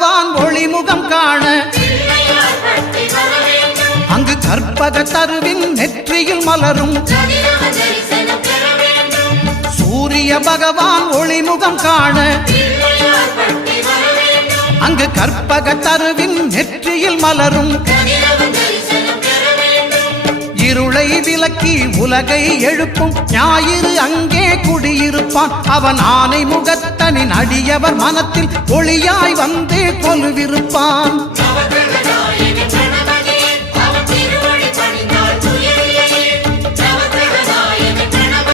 பகவான் ஒளிமுகம் காண அங்கு கற்பக தருவின் நெற்றியில் மலரும் சூரிய பகவான் ஒளிமுகம் காண அங்கு கற்பக தருவின் நெற்றியில் மலரும் இருளை விலக்கி உலகை எழுப்பும் ஞாயிறு அங்கே குடியிருப்பான் அவன் ஆனை முகத்தனின் அடியவர் மனத்தில் ஒளியாய் வந்து கொலுவிருப்பான்